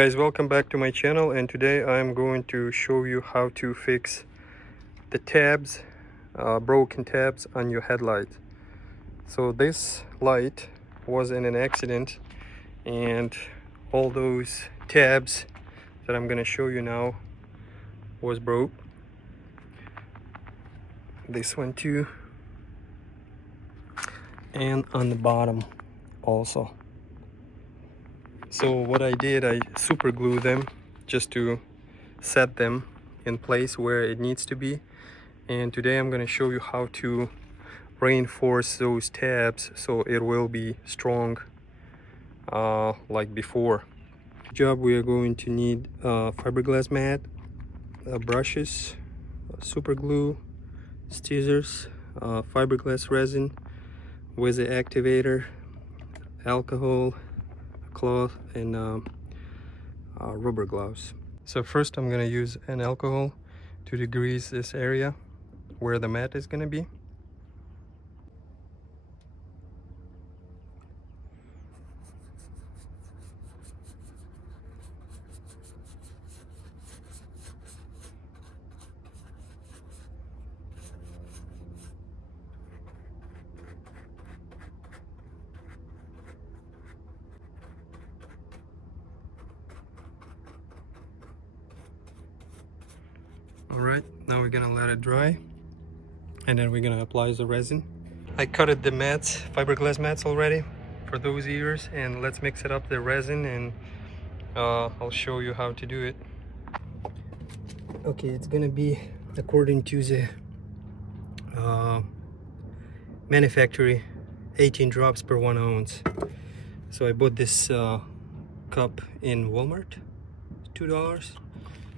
Guys, welcome back to my channel, and today I'm going to show you how to fix the tabs, broken tabs on your headlight. So this light was in an accident, and all those tabs that I'm going to show you now was broke. This one too, and on the bottom also. So what I did, I super glued them just to set them in place where it needs to be. And today I'm going to show you how to reinforce those tabs so it will be strong like before. Job, we are going to need fiberglass mat, brushes, super glue, scissors, fiberglass resin with the activator, alcohol, cloth, and rubber gloves. So first I'm going to use an alcohol to degrease this area where the mat is going to be. Alright, now we're gonna let it dry, and then we're gonna apply the resin. I cutted the mats, fiberglass mats already for those ears, and let's mix it up the resin, and I'll show you how to do it. Okay, it's gonna be according to the manufacturer, 18 drops per 1 ounce. So I bought this cup in Walmart, $2.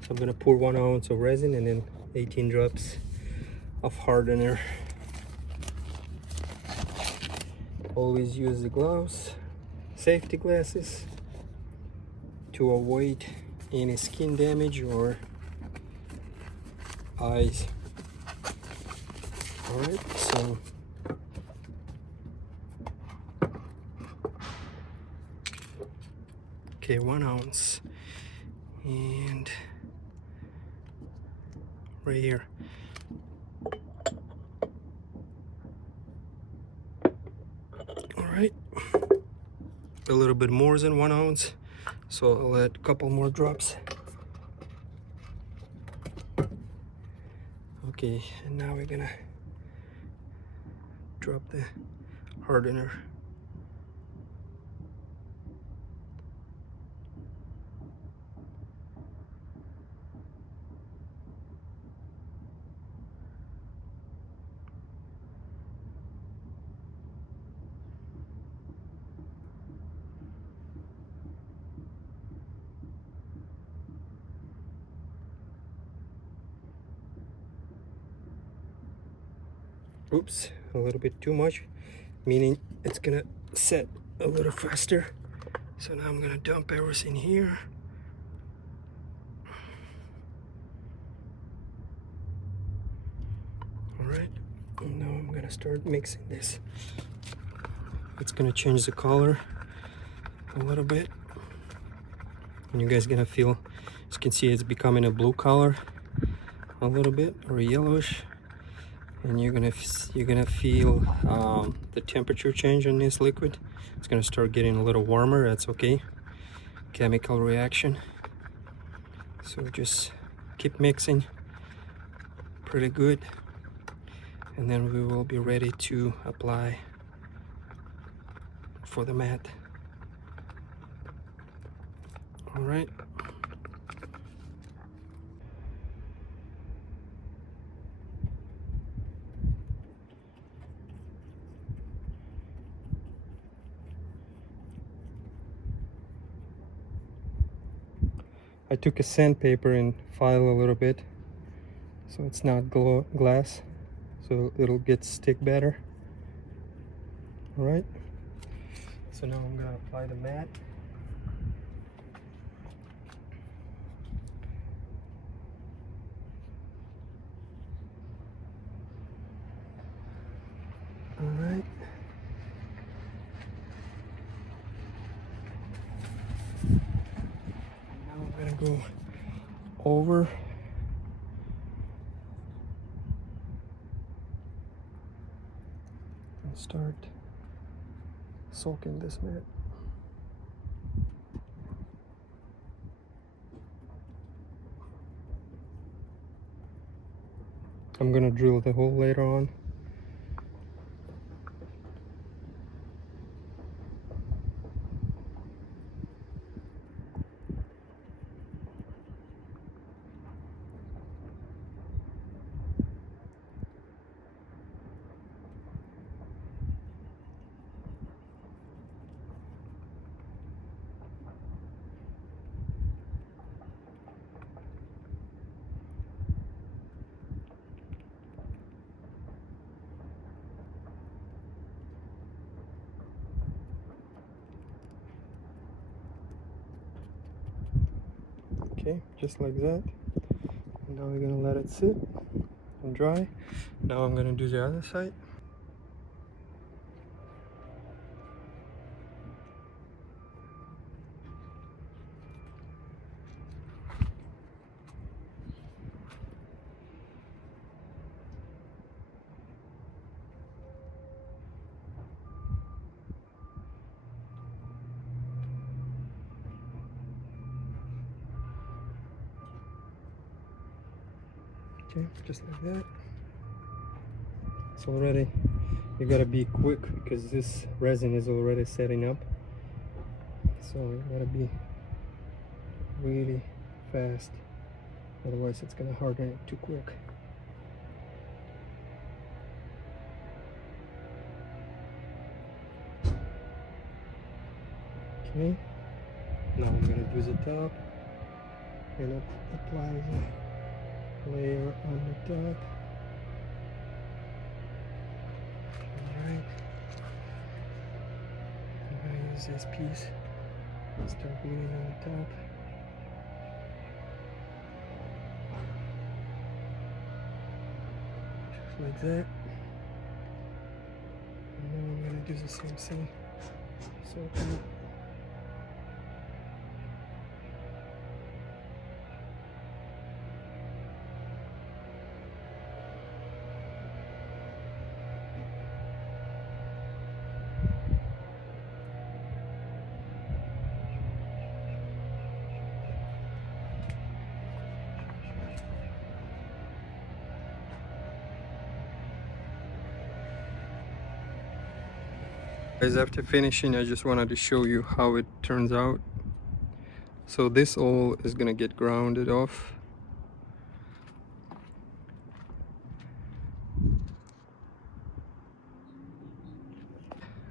So I'm gonna pour 1 ounce of resin and then 18 drops of hardener. Always use the gloves, safety glasses, to avoid any skin damage or eyes. Alright, so okay, 1 ounce, and right here. Alright, a little bit more than 1 ounce, so I'll add a couple more drops. Okay, and now we're gonna drop the hardener. Oops, a little bit too much, meaning it's gonna set a little faster. So now I'm gonna dump everything here. Alright, and now I'm gonna start mixing this. It's gonna change the color a little bit, and you guys gonna feel, as you can see, it's becoming a blue color a little bit, or yellowish. And you're gonna feel the temperature change on this liquid. It's gonna start getting a little warmer. That's okay, chemical reaction. So just keep mixing pretty good, and then we will be ready to apply for the mat. All right. I took a sandpaper and file a little bit so it's not glass, so it'll get stick better. All right, so now I'm gonna apply the mat. All right. go over. And start soaking this mat. I'm gonna drill the hole later on. Okay, just like that. And now we're gonna let it sit and dry. Now I'm gonna do the other side. Okay, just like that. It's already, you gotta be quick because this resin is already setting up. So you gotta be really fast, otherwise it's gonna harden it too quick. Okay, now I'm gonna do the top and apply the layer on the top. Alright, I'm gonna use this piece and start gluing on the top. Just like that. And then I'm gonna do the same thing. So guys, after finishing, I just wanted to show you how it turns out. So this all is gonna get grounded off.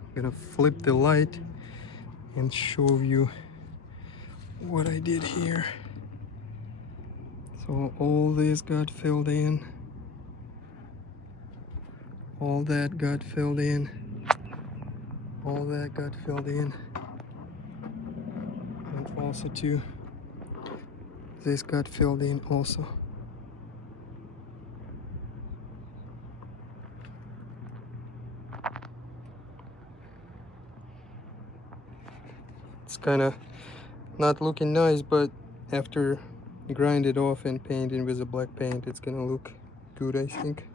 I'm gonna flip the light and show you what I did here. So all this got filled in, all that got filled in, all that got filled in, and also too, this got filled in also. It's kind of not looking nice, but after grind it off and painting with the black paint, it's gonna look good, I think.